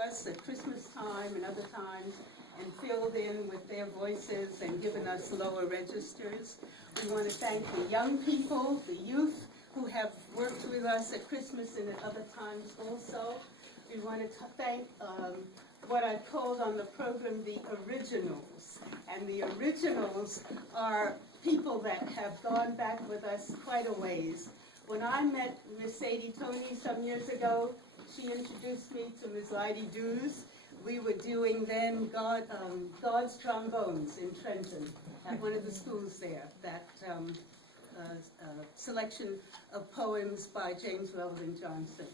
us at Christmas time and other times and filled in with their voices and given us lower registers. We want to thank the young people, the youth, who have worked with us at Christmas and at other times also. We want to thank what I've called on the program the originals. And the originals are people that have gone back with us quite a ways. When I met Miss Sadie Tony some years ago, she introduced me to Miss Lydie Dews. We were doing then God's Trombones in Trenton at one of the schools there, that selection of poems by James Weldon Johnson.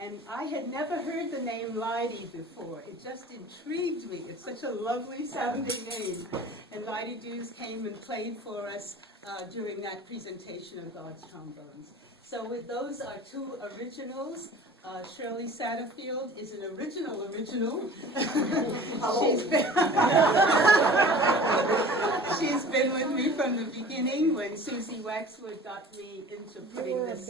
And I had never heard the name Lydie before. It just intrigued me. It's such a lovely sounding name. And Lydie Dews came and played for us during that presentation of God's Trombones. So with those are two originals. Shirley Satterfield is an original. She's been with me from the beginning when Susie Waxwood got me into putting this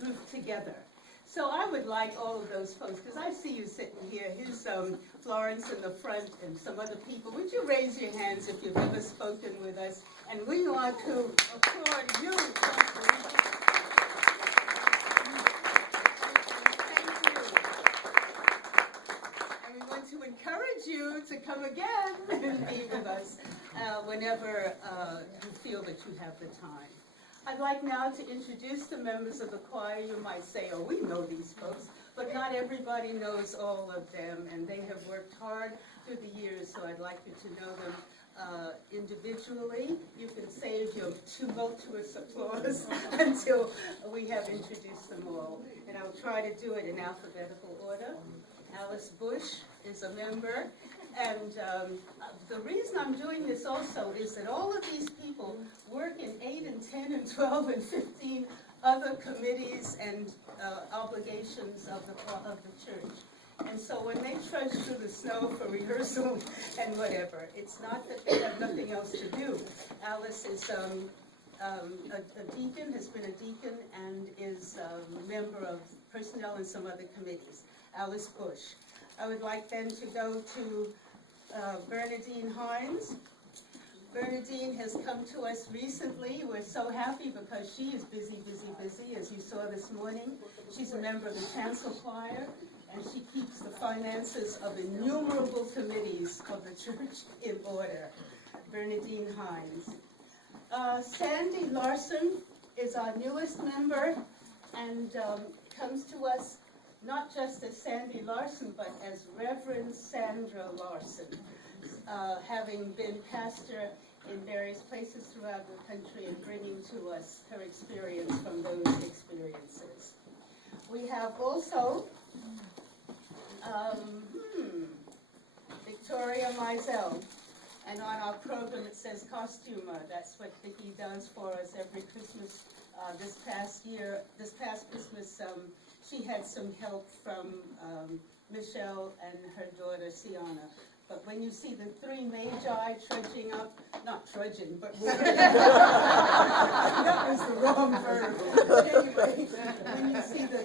group together. So I would like all of those folks, because I see you sitting here. Here's Florence in the front and some other people. Would you raise your hands if you've ever spoken with us? And we want to applaud you. To encourage you to come again and be with us whenever you feel that you have the time. I'd like now to introduce the members of the choir. You might say, oh, we know these folks, but not everybody knows all of them, and they have worked hard through the years, so I'd like you to know them individually. You can save your tumultuous applause until we have introduced them all, and I'll try to do it in alphabetical order. Alice Bush is a member, and the reason I'm doing this also is that all of these people work in 8 and 10 and 12 and 15 other committees and obligations of the church. And so when they trudge through the snow for rehearsal and whatever, it's not that they have nothing else to do. Alice is a deacon, has been a deacon, and is a member of personnel and some other committees. Alice Bush. I would like then to go to Bernadine Hines. Bernadine has come to us recently. We're so happy because she is busy, as you saw this morning. She's a member of the Chancel Choir, and she keeps the finances of innumerable committees of the church in order. Bernadine Hines. Sandy Larson is our newest member and comes to us not just as Sandy Larson, but as Reverend Sandra Larson, having been pastor in various places throughout the country and bringing to us her experience from those experiences. We have also Victoria Mizell, and on our program it says costumer. That's what Vicki does for us every Christmas. This past Christmas, she had some help from Michelle and her daughter, Sienna. But when you see the three magi trudging up, not trudging, but that was the wrong verb. Anyway, when you see the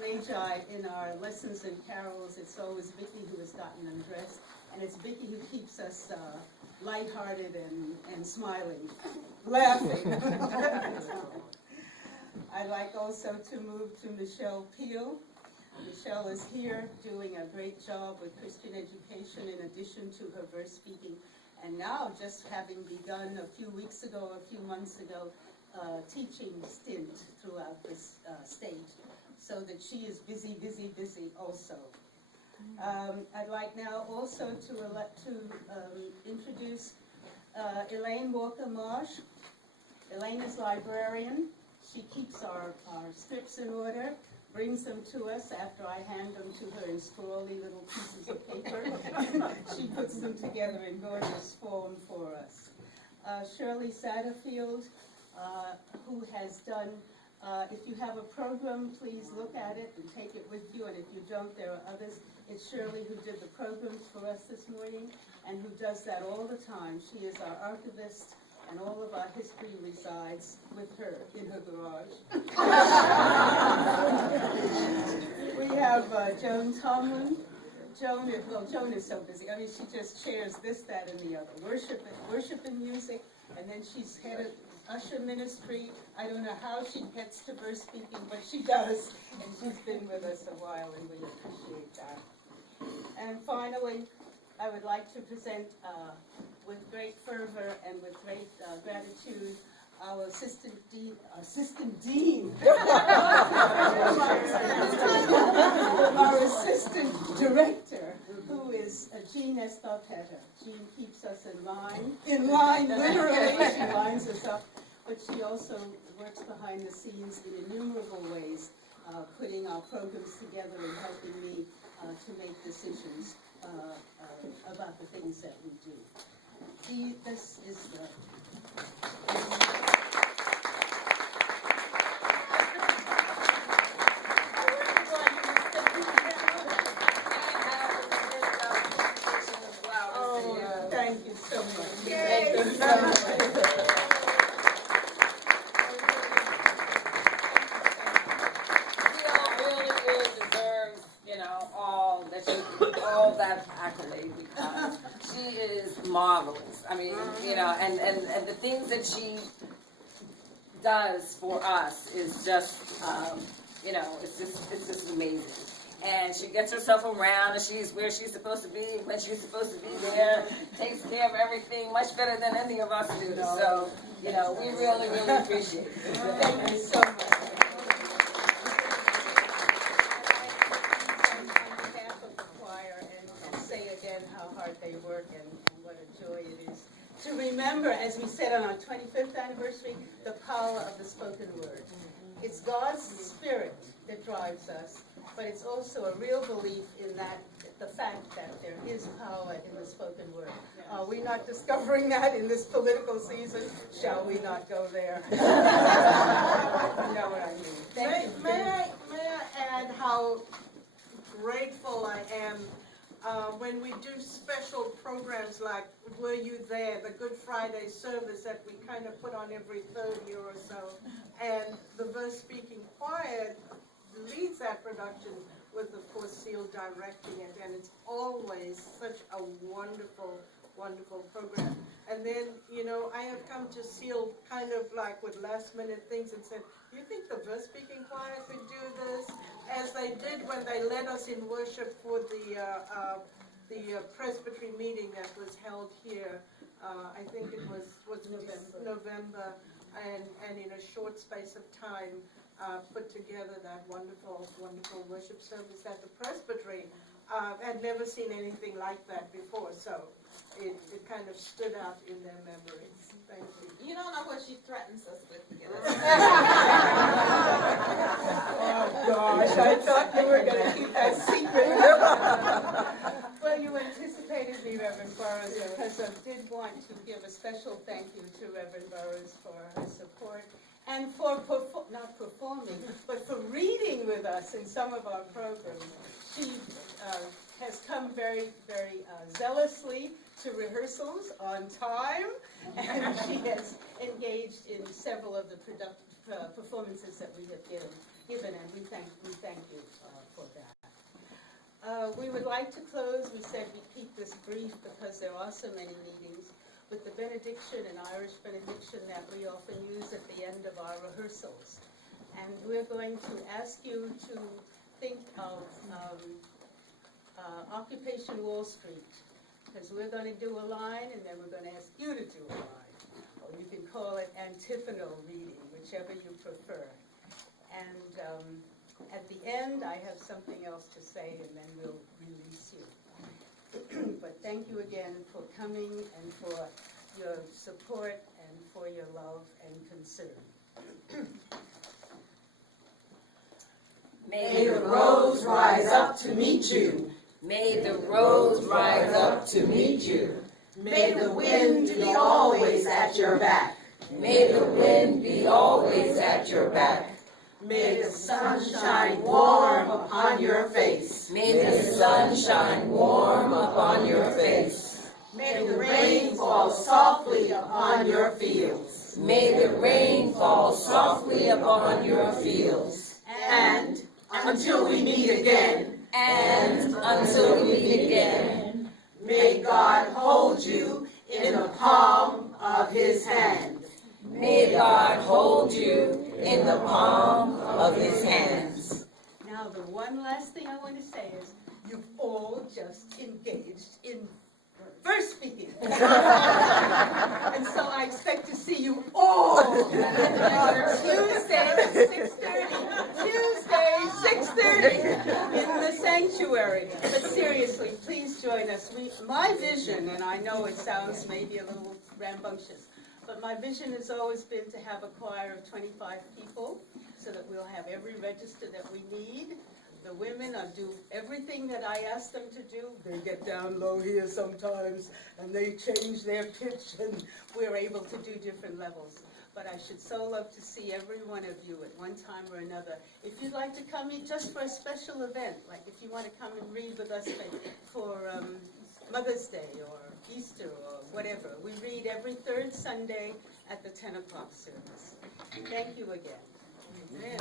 magi in our lessons and carols, it's always Vicki who has gotten them dressed, and it's Vicki who keeps us lighthearted and smiling, laughing. I'd like also to move to Michelle Peel. Michelle is here doing a great job with Christian education in addition to her verse speaking, and now just having begun a few months ago, teaching stint throughout this state, so that she is busy also. I'd like now also to introduce Elaine Walker-Marsh. Elaine is librarian. She keeps our scripts in order, brings them to us after I hand them to her in scrawly little pieces of paper. She puts them together in gorgeous form for us. Shirley Satterfield, who has done, if you have a program, please look at it and take it with you, and if you don't, there are others. It's Shirley who did the programs for us this morning and who does that all the time. She is our archivist, and all of our history resides with her in her garage. Joan Tomlin. Joan is so busy. I mean, she just chairs this, that, and the other. Worship and music, and then she's head of usher ministry. I don't know how she gets to verse speaking, but she does, and she's been with us a while, and we appreciate that. And finally, I would like to present with great fervor and with great gratitude our assistant dean, our assistant director, who is Jean Estalpeta. Jean keeps us in line literally, she lines us up, but she also works behind the scenes in innumerable ways, putting our programs together and helping me to make decisions about the things that we do. This is the... Thank you so much. Thank you so much. All that accolade, because she is marvelous. I mean, and the things that she does for us is just, it's just amazing. And she gets herself around, and she's where she's supposed to be, when she's supposed to be there, takes care of everything much better than any of us do. So, we really, really appreciate it. Thank you so much. They work and what a joy it is to remember, as we said on our 25th anniversary, the power of the spoken word. It's God's Spirit that drives us, but it's also a real belief in that, the fact that there is power in the spoken word. Are we not discovering that in this political season? Shall we not go there? You know what I mean. Thank you. May I add how grateful I am when we do special programs like Were You There, the Good Friday service that we kind of put on every third year or so, and the verse speaking choir leads that production with, of course, Seal directing it, and it's always such a wonderful, wonderful program. And then, I have come to Seal kind of like with last minute things and said, do you think the verse speaking choir could do this? As they did when they led us in worship for the presbytery meeting that was held here. I think it was November, and in a short space of time put together that wonderful, wonderful worship service at the presbytery. Had never seen anything like that before, so it kind of stood out in their memories. Thank you. You don't know what she threatens us with together. Oh gosh, I thought you were going to keep that secret. Well, you anticipated me, Reverend Burroughs, because I did want to give a special thank you to Reverend Burroughs for her support and for not performing, but for reading with us in some of our programs. She has come very, very zealously to rehearsals on time, and she has engaged in several of the performances that we have given, and we thank you for that. We would like to close. We said we'd keep this brief because there are so many meetings, with the benediction, an Irish benediction that we often use at the end of our rehearsals. And we're going to ask you to think of Occupation Wall Street, because we're going to do a line and then we're going to ask you to do a line. Or you can call it antiphonal reading, whichever you prefer. And at the end, I have something else to say, and then we'll release you. But thank you again for coming and for your support and for your love and concern. May the rose rise up to meet you. May the rose rise up to meet you. May the wind be always at your back. May the wind be always at your back. May the sun shine warm upon your face. May the sun shine warm upon your face. May the rain fall softly upon your fields. May the rain fall softly upon your fields. And until we meet again, And until we meet again, May God hold you in the palm of his hand. may God hold you in the palm of his hands. Now, the one last thing I want to say is, you've all just engaged in verse speaking. And so I expect to see you all on Tuesday at 6:30. Tuesday, 6:30 in the sanctuary. But seriously, please join us. My vision, and I know it sounds maybe a little rambunctious, but my vision has always been to have a choir of 25 people so that we'll have every register that we need. The women do everything that I ask them to do. They get down low here sometimes, and they change their pitch, and we're able to do different levels. But I should so love to see every one of you at one time or another. If you'd like to come in just for a special event, like if you want to come and read with us for Mother's Day or Easter or whatever, we read every third Sunday at the 10 o'clock service. Thank you again. Amen.